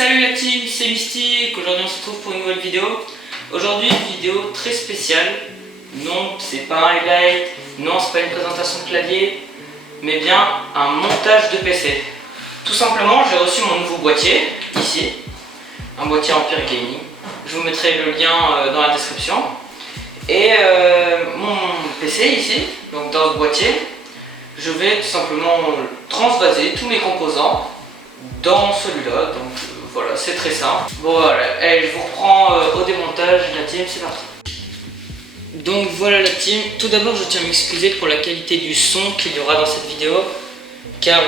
Salut la team, c'est Mystique. Aujourd'hui on se retrouve pour une nouvelle vidéo. Aujourd'hui une vidéo très spéciale. Non, c'est pas un highlight, non c'est pas une présentation de clavier, mais bien un montage de PC. Tout simplement, j'ai reçu mon nouveau boîtier, ici. Un boîtier Empire Gaming. Je vous mettrai le lien dans la description. Et mon PC ici, donc dans ce boîtier, je vais tout simplement transvaser tous mes composants dans celui-là. Donc voilà, c'est très simple. Bon voilà, allez, je vous reprends au démontage. La team, c'est parti. Donc voilà la team, tout d'abord je tiens à m'excuser pour la qualité du son qu'il y aura dans cette vidéo, car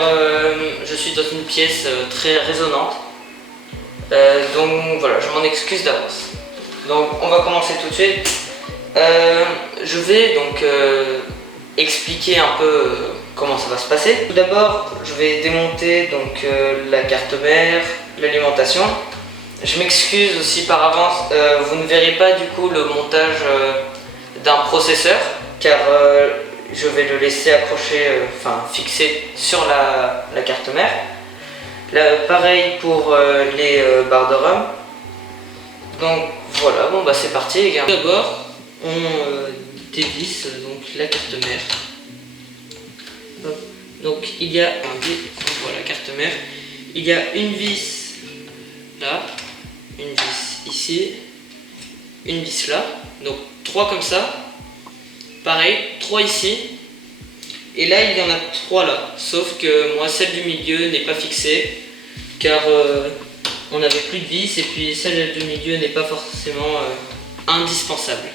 je suis dans une pièce très résonnante. Donc voilà, je m'en excuse d'avance. Donc on va commencer tout de suite. Je vais donc expliquer un peu comment ça va se passer. Tout d'abord, je vais démonter donc la carte mère, l'alimentation. Je m'excuse aussi par avance, vous ne verrez pas du coup le montage d'un processeur, car je vais le laisser accroché, fixé sur la carte mère. Là, pareil pour les barres de RAM. Donc voilà, bon bah c'est parti les gars. D'abord, on dévisse donc la carte mère. Hop. Donc il y a voilà, la carte mère. Il y a une vis là, une vis ici, une vis là. Donc 3 comme ça. Pareil, 3 ici. Et là il y en a 3 là. Sauf que moi celle du milieu n'est pas fixée, car on n'avait plus de vis, et puis celle du milieu n'est pas forcément indispensable.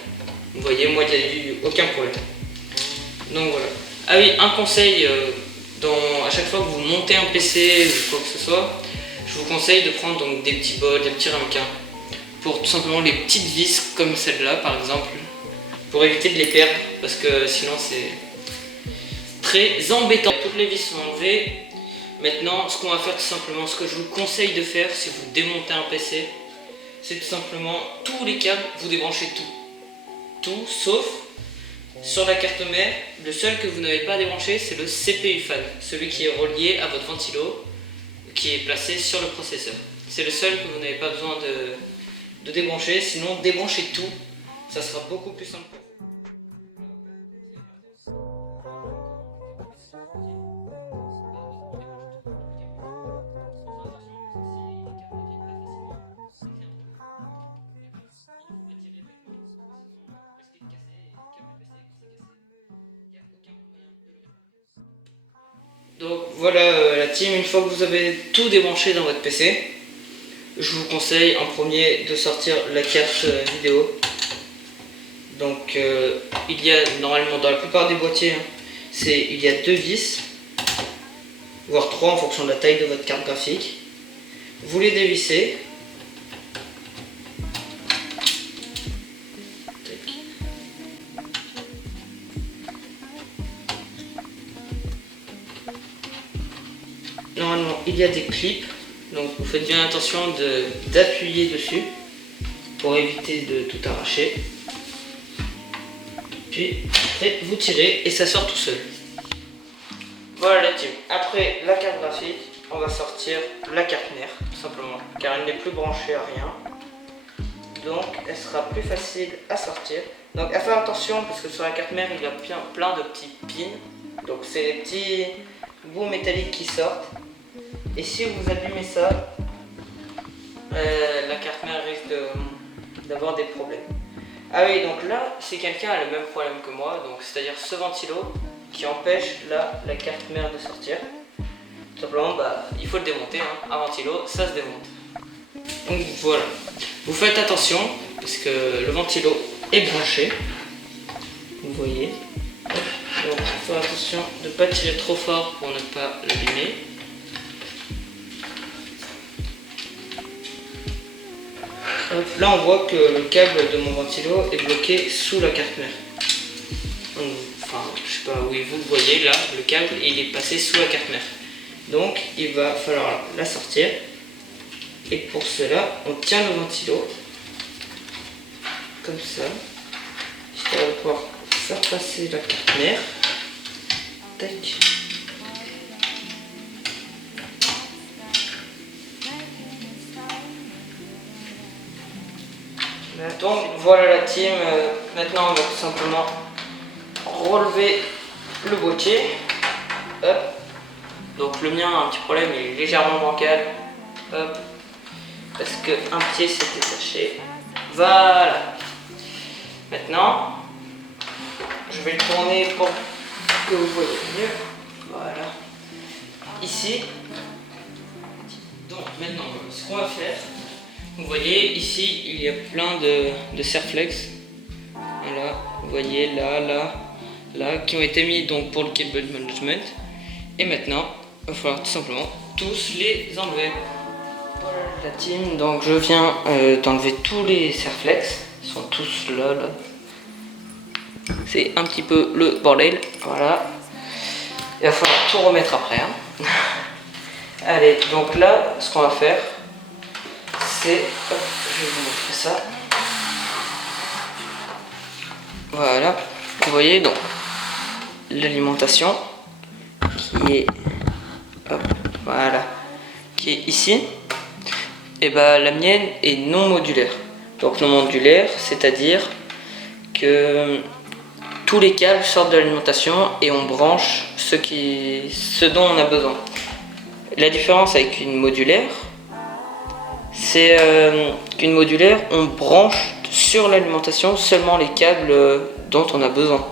Vous voyez, moi il n'y a eu aucun problème. Donc voilà. Ah oui, un conseil, à chaque fois que vous montez un PC ou quoi que ce soit, je vous conseille de prendre donc des petits bols, des petits ramequins, pour tout simplement les petites vis comme celle-là par exemple, pour éviter de les perdre, parce que sinon c'est très embêtant. Toutes les vis sont enlevées. Maintenant, ce qu'on va faire tout simplement, ce que je vous conseille de faire si vous démontez un PC, c'est tout simplement tous les câbles, vous débranchez tout sauf sur la carte mère. Le seul que vous n'avez pas débranché, c'est le CPU fan, celui qui est relié à votre ventilo, qui est placé sur le processeur. C'est le seul que vous n'avez pas besoin de débrancher. Sinon, débranchez tout, ça sera beaucoup plus simple. Donc voilà la team, une fois que vous avez tout débranché dans votre PC, je vous conseille en premier de sortir la carte vidéo. Donc il y a normalement dans la plupart des boîtiers, il y a 2 vis, voire 3 en fonction de la taille de votre carte graphique. Vous les dévissez. Normalement il y a des clips, donc vous faites bien attention d'appuyer dessus pour éviter de tout arracher. Puis après vous tirez et ça sort tout seul. Voilà la team. Après la carte graphique, on va sortir la carte mère tout simplement, car elle n'est plus branchée à rien. Donc elle sera plus facile à sortir. Donc à faire attention, parce que sur la carte mère il y a plein de petits pins. Donc c'est les petits bouts métalliques qui sortent. Et si vous abîmez ça, la carte mère risque d'avoir des problèmes. Ah oui, donc là, c'est quelqu'un a le même problème que moi, donc c'est-à-dire ce ventilo qui empêche là la carte mère de sortir. Tout simplement, il faut le démonter, un ventilo, ça se démonte. Donc voilà, vous faites attention parce que le ventilo est branché, vous voyez. Donc il faut faire attention de ne pas tirer trop fort pour ne pas l'abîmer. Là on voit que le câble de mon ventilo est bloqué sous la carte mère. Donc, je sais pas, oui vous le voyez là, le câble il est passé sous la carte mère. Donc il va falloir la sortir. Et pour cela, on tient le ventilo comme ça, histoire de pouvoir faire passer la carte mère. Tac. Donc voilà la team, maintenant on va tout simplement relever le boîtier. Hop. Donc le mien a un petit problème, il est légèrement bancal. Hop. Parce qu'un pied s'est détaché. Voilà. Maintenant, je vais le tourner pour que vous voyez mieux. Voilà. Ici. Donc maintenant, ce qu'on va faire, vous voyez ici, il y a plein de serflex. Voilà, vous voyez là, qui ont été mis donc pour le cable management. Et maintenant, il va falloir tout simplement tous les enlever. Voilà la team, donc je viens d'enlever tous les serflex. Ils sont tous là. C'est un petit peu le bordel. Voilà. Il va falloir tout remettre après. Hein. Allez, donc là, ce qu'on va faire, c'est... je vais vous montrer ça. Voilà. Vous voyez donc l'alimentation qui est... hop, voilà. Qui est ici. Et bah la mienne est non modulaire. Donc non modulaire, c'est-à-dire que tous les câbles sortent de l'alimentation et on branche ce dont on a besoin. La différence avec une modulaire, c'est qu'une modulaire, on branche sur l'alimentation seulement les câbles dont on a besoin.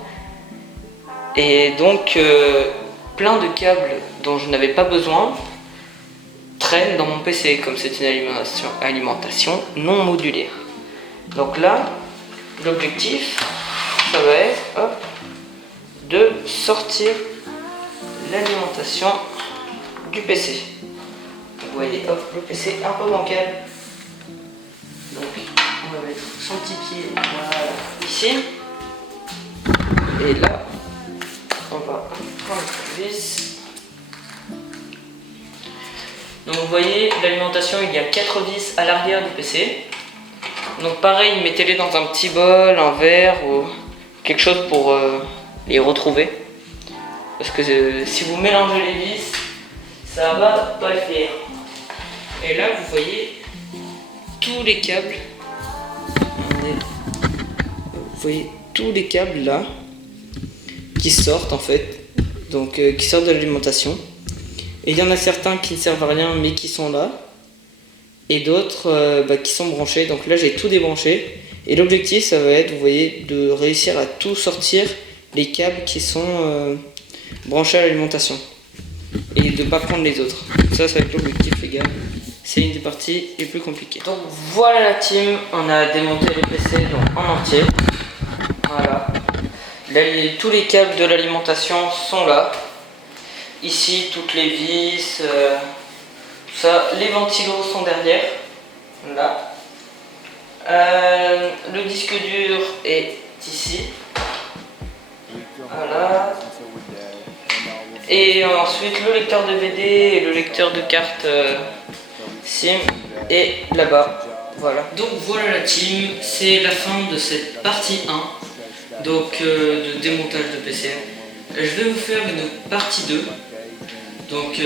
Et donc plein de câbles dont je n'avais pas besoin traînent dans mon PC, comme c'est une alimentation non modulaire. Donc là, l'objectif, ça va être hop, de sortir l'alimentation du PC. Vous voyez, hop, le PC un peu bancal. Donc, on va mettre son petit pied voilà, ici. Et là, on va prendre la vis. Donc vous voyez, l'alimentation, il y a 4 vis à l'arrière du PC. Donc pareil, mettez-les dans un petit bol, un verre ou quelque chose pour les retrouver. Parce que si vous mélangez les vis, ça va pas le faire. Et là, vous voyez tous les câbles. Vous voyez tous les câbles là qui sortent en fait. Donc qui sortent de l'alimentation. Et il y en a certains qui ne servent à rien mais qui sont là. Et d'autres qui sont branchés. Donc là j'ai tout débranché. Et l'objectif ça va être, vous voyez, de réussir à tout sortir les câbles qui sont branchés à l'alimentation. Et de ne pas prendre les autres. Ça va être l'objectif les gars. C'est une des parties les plus compliquées. Donc voilà la team. On a démonté les PC donc, en entier. Voilà. Là, tous les câbles de l'alimentation sont là. Ici, toutes les vis, tout ça. Les ventilos sont derrière. Là. Le disque dur est ici. Voilà. Et ensuite, le lecteur DVD et le lecteur de carte SIM est là-bas. Voilà. Donc voilà la team. C'est la fin de cette partie 1. Donc de démontage de PC. Je vais vous faire une partie 2. Donc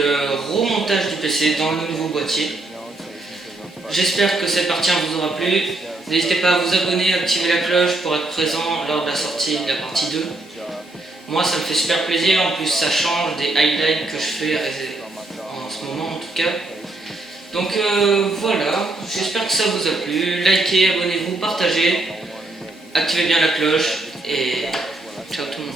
remontage du PC dans le nouveau boîtier. J'espère que cette partie vous aura plu. N'hésitez pas à vous abonner, à activer la cloche pour être présent lors de la sortie de la partie 2. Moi ça me fait super plaisir, en plus ça change des highlights que je fais en ce moment en tout cas. Donc voilà, j'espère que ça vous a plu. Likez, abonnez-vous, partagez, activez bien la cloche et ciao tout le monde.